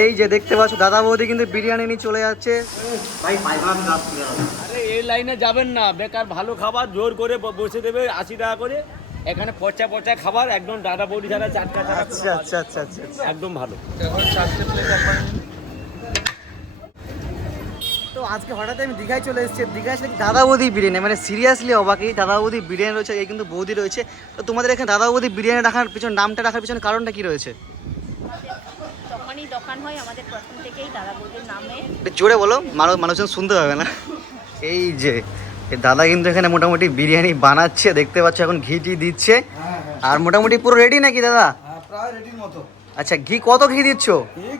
এই যে দেখতে পাচ্ছ দাদা বৌদি কিন্তু বিরিয়ানি নিয়ে চলে যাচ্ছে। ভাই আরে এই লাইনে যাবেন না। বেকার ভালো খাবার জোর করে বসে দেবে আশি টাকা করে। এখানে পচা পচা খাবার একদম দাদা বৌদি ছাড়া চাটকা ছাড়া আচ্ছা আচ্ছা আচ্ছা আচ্ছা আচ্ছা। একদম ভালো। তো আজকে হঠাৎ আমি দীঘায় চলে এসেছি। দীঘায় এসে দাদা বৌদি বিরিয়ানি মানে সিরিয়াসলি অবাকি। দাদা বৌদি বিরিয়ানি রয়েছে এই কিন্তু বৌদি রয়েছে। তো তোমাদের এখানে দাদা বৌদি বিরিয়ানি রাখার পিছনে নামটা রাখার পিছনে কারণটা কি রয়েছে? দোকান হয় আমাদের প্রথম থেকেই দাদা বৌদির নামে। জোরে বলো মানুষ মানুষজন শুনতে পাবে না। এই যে দাদা কিন্তু এখানে মোটামুটি বিরিয়ানি বানাচ্ছে দেখতে পাচ্ছ এখন ঘি টি দিচ্ছে। আর মোটামুটি পুরো রেডি নাকি দাদা? হ্যাঁ প্রায় রেডির মতো। আচ্ছা ঘি কত ঘি দিচ্ছ?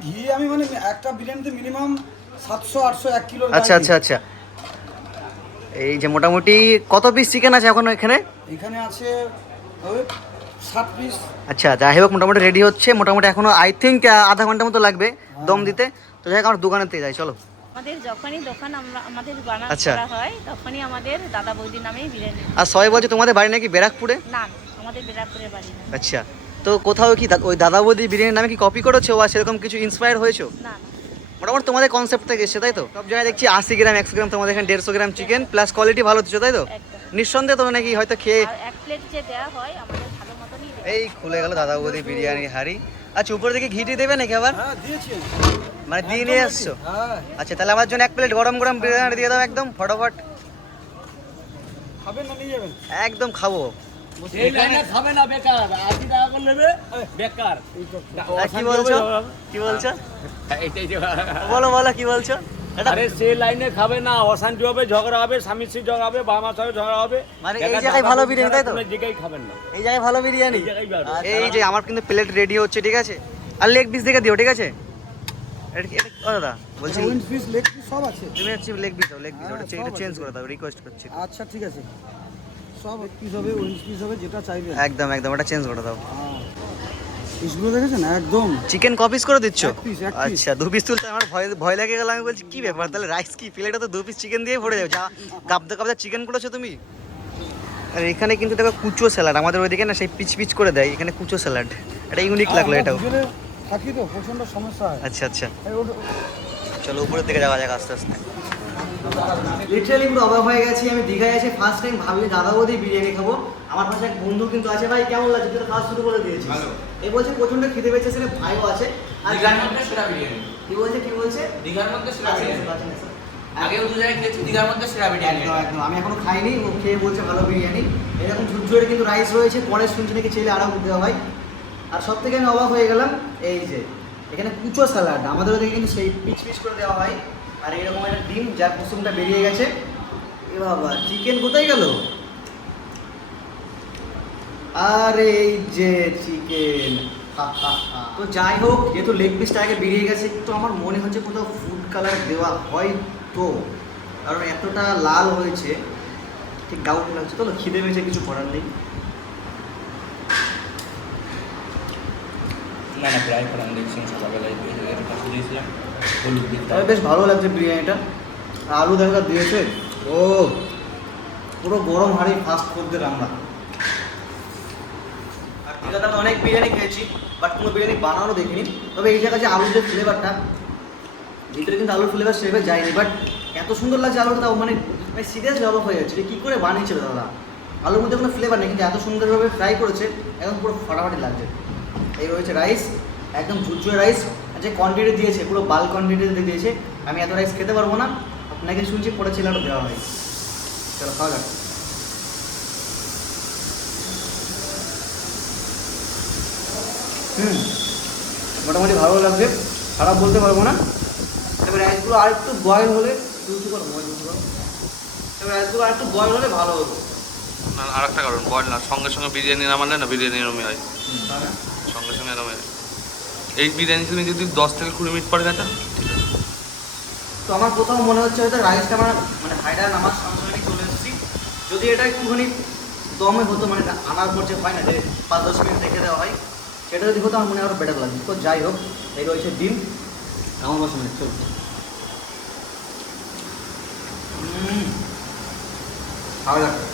ঘি আমি মানে একটা বিরিয়ানিতে মিনিমাম সাতশো আটশো এক কিলো আচ্ছা আচ্ছা আচ্ছা। এই যে মোটামুটি কত পিস চিকেন আছে এখন এখানে? এখানে আছে আচ্ছা যাই হোক মোটামুটি রেডি হচ্ছে। মোটামুটি এখনও আই থিঙ্ক আধা ঘণ্টার মতো লাগবে দম দিতে। তো যাই হোক আমার দোকানের থেকে যাই চলো। আমাদের যখনই দোকান আমরা আমাদের বানানো আচ্ছা। করা হয় তখনই আমাদের দাদা বৌদির নামেই বিরিয়ানি আর সবাই বলছে তোমাদের বাড়ি নাকি ব্যারাকপুরে? না আমাদের বেরাপুরের বাড়ি না। আচ্ছা। তো কোথাও কি দা- ওই দাদা বৌদি বিরিয়ানির নামে কি কপি করেছ বা সেরকম কিছু ইন্সপায়ার হয়েছো? না মোটামুটি তোমাদের কনসেপ্ট থেকে এসছে তাই তো? সব জায়গায় দেখছি আশি গ্রাম একশো গ্রাম তোমাদের এখানে দেড়শো গ্রাম চিকেন প্লাস কোয়ালিটি ভালো দিচ্ছ তাই তো? নিঃসন্দেহে তোমরা নাকি হয়তো খেয়ে এক প্লেট যে দেওয়া হয় আমাদের ভালো মতনই দেয় এই খুলে গেল দাদা বৌদি বিরিয়ানি হাড়ি। আচ্ছা উপরে থেকে ঘিটি দেবে নাকি আবার? হ্যাঁ মানে দিয়ে নিয়ে আসছো হ্যাঁ। আচ্ছা তাহলে আমার জন্য এক প্লেট গরম গরম বিরিয়ানি দিয়ে দাও একদম ফটাফট। খাবেন না নিয়ে যাবেন? একদম খাব। এই খাবে না বেকার। আশি টাকা করে নেবে বেকার। কি বলছো? কি বলছো? বলো বলো কি বলছো? আরে সে লাইনে খাবে না অশান্তি হবে ঝগড়া হবে স্বামী স্ত্রী ঝগড়া হবে বাবা মার সঙ্গে ঝগড়া হবে। মানে এই জায়গায় ভালো বিরিয়ানি, তাই তো? জায়গায় খাবেন না। এই জায়গায় ভালো বিরিয়ানি? এই। এই যে আমার কিন্তু প্লেট রেডি হচ্ছে ঠিক আছে? আর লেগ পিস দেখে দিও ঠিক আছে? এটা এটা দাদা বলছি। উইন্ড পিস লেগ পিস সব আছে। তুমি হচ্ছে লেগ পিস দাও লেগ পিস হ্যাঁ, ওটা একটু আছে। চেঞ্জ করে দাও রিকোয়েস্ট করছি। আচ্ছা ঠিক আছে। সব পিস হবে উইন্ড পিস হবে যেটা একদম একদম ওটা চেঞ্জ করে দাও। হ্যাঁ। পিসগুলো দেখেছেন? একদম। চিকেন ক পিস করে দিচ্ছ। আচ্ছা দু পিস তুলতে আমার ভয় ভয় লেগে গেল আমি বলছি কি ব্যাপার? তাহলে রাইস কি? প্লেটে তো দু পিস চিকেন দিয়ে ভরে যাবে। যা কাপতে কাপতে চিকেন করেছ তুমি? আর এখানে কিন্তু দেখো কুচো স্যালাড আমাদের ওইদিকে না সেই পিচ পিচ করে দেয় এখানে কুচো স্যালাড এটা ইউনিক লাগল এটাও। থাকি তো প্রচণ্ড সমস্যা আচ্ছা আচ্ছা। চলো উপরের দিকে যাওয়া যাক আস্তে আস্তে। লিটারালি পুরো অবাক হয়ে গেছি আমি দীঘায় এসে ফার্স্ট টাইম ভাবি দাদা বৌদি বিরিয়ানি খাব। আমার পাশে এক বন্ধু কিন্তু আছে ভাই কেমন লাগছে? তুই খাওয়া শুরু করে দিয়েছিস। এই বলছে প্রচণ্ড খিদে পেয়েছে সেখানে ভাইও আছে। আর দীঘার মধ্যে সেরা বিরিয়ানি। কি বলছে কি বলছে? দীঘার মধ্যে সেরা আচ্ছা, বিরিয়ানি। আচ্ছা, আচ্ছা। আগেও দু জায়গায় খেয়েছি দীঘার মধ্যে সেরা বিরিয়ানি। একদম। একদম আমি এখনও খাইনি ও খেয়ে বলছে ভালো বিরিয়ানি। এরকম ঝুরঝুরে কিন্তু রাইস রয়েছে পরে শুনছি নাকি ছেলে আরও দেওয়া হয় আর সব থেকে আমি অবাক হয়ে গেলাম এই যে এখানে কুচো স্যালাড আমাদের ওদিকে কিন্তু সেই পিচ পিচ করে দেওয়া হয়। আর এরকম একটা ডিম যার কুসুমটা বেরিয়ে গেছে। এ বাবা চিকেন কোথায় গেল? আর এই যে চিকেন তো যাই হোক, যেহেতু লেগ পিসটা আগে বেরিয়ে গেছে, তো আমার মনে হচ্ছে কোথাও ফুড কালার দেওয়া হয় তো কারণ এতটা লাল হয়েছে, ঠিক ডাউট লাগছে। তো খিদে পেয়েছে, কিছু করার নেই। না না প্রায় করে আমি দেখছিলাম সকালবেলায় দিয়েছিলাম, হলুদ তবে বেশ ভালো লাগছে বিরিয়ানিটা। আলু দেখা দিয়েছে। ও, পুরো গরম হাঁড়ি ফাস্ট ফুডদের আমরা আর আমি অনেক বিরিয়ানি খেয়েছি বাট কোনো বিরিয়ানি বানানো দেখিনি। তবে এই জায়গায় যে আলুর যে ফ্লেভারটা ভিতরে কিন্তু আলুর ফ্লেভার সেভাবে যায়নি। বাট এত সুন্দর লাগছে আলুটা, তাও মানে মানে সিরিয়াসলি অবাক হয়ে যাচ্ছে। কী করে বানিয়েছিল দাদা? আলুর মধ্যে কোনো ফ্লেভার নেই, কিন্তু এত সুন্দরভাবে ফ্রাই করেছে, একদম পুরো ফাটাফাটি লাগছে। এই রয়েছে রাইস একদম ঝুরঝুরে রাইস যে কোয়ান্টিটি দিয়েছে পুরো বাল কোয়ান্টিটি দিয়েছে আমি এত রাইস খেতে পারব না। আপনাকে শুনছি পরে ছেলেটা দেওয়া হয় চলো খাওয়া যাক। হুম মোটামুটি ভালো লাগবে খারাপ বলতে পারব না। তবে রাইসগুলো আর একটু বয়েল হলে বয়েল তবে রাইসগুলো আর একটু বয়েল হলে ভালো হতো। না আর একটা কারণ বয়েল না সঙ্গে সঙ্গে বিরিয়ানি নামালে না বিরিয়ানি এরমই হয়? সঙ্গে সঙ্গে হয় এই বিরিয়ানি তুমি যদি দশ থেকে কুড়ি মিনিট পরে গেছে ঠিক আছে তো আমার কোথাও মনে হচ্ছে হয়তো রাইসটা আমার মানে হাইডার নামার সঙ্গে সঙ্গে চলে এসেছি। যদি এটা একটুখানি দমে হতো মানে আনার পর যে হয় না যে পাঁচ দশ মিনিট রেখে দেওয়া হয় সেটা যদি হতো আমার মনে আরও বেটার লাগবে তো যাই হোক এই রয়েছে ডিম। আমার পছন্দ চলো। উম, ভালো লাগবে।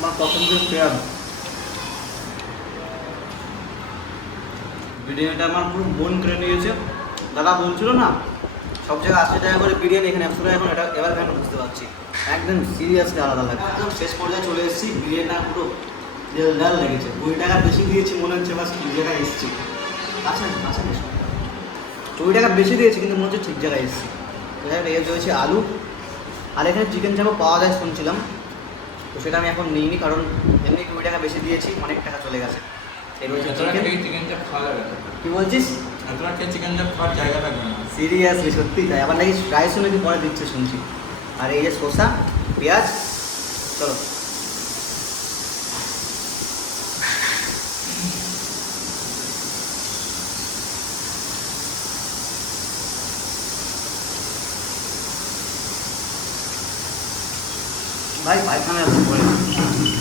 আমার পছন্দের পেয়ার বিরিয়ানিটা আমার পুরো মন কেড়ে নিয়েছে। দাদা বলছিল না, সব জায়গায় আশি টাকা করে বিরিয়ানি এখানে একশো টাকা এখন এটা এবার কেন বুঝতে পারছি? একদম সিরিয়াসলি আলাদা লাগে একদম শেষ পর্যায়ে চলে এসেছি, বিরিয়ানিটা পুরো ডাল ডাল লেগেছে। কুড়ি টাকা বেশি দিয়েছি, মনে হচ্ছে বাস ঠিক জায়গায় এসেছি। আচ্ছা আচ্ছা কুড়ি টাকা বেশি দিয়েছি, কিন্তু মনে হচ্ছে ঠিক জায়গায় এসেছি। এর রয়েছে আলু। আর এখানে চিকেন চাপও পাওয়া যায়, শুনছিলাম। তো সেটা আমি এখন নিইনি কারণ এমনি কুড়ি টাকা বেশি দিয়েছি অনেক টাকা চলে গেছে। এই রয়েছে চিকেন চাপ খাওয়া যাবে কি বলছিস? খেয়ে চিকেন চাপ খাওয়ার জায়গা থাকবে না সিরিয়াসলি সত্যি তাই। আবার নাকি রাইসও নাকি পরে দিচ্ছে শুনছি। আর এই যে শসা পেঁয়াজ চলো। भाई भाई खाना बोल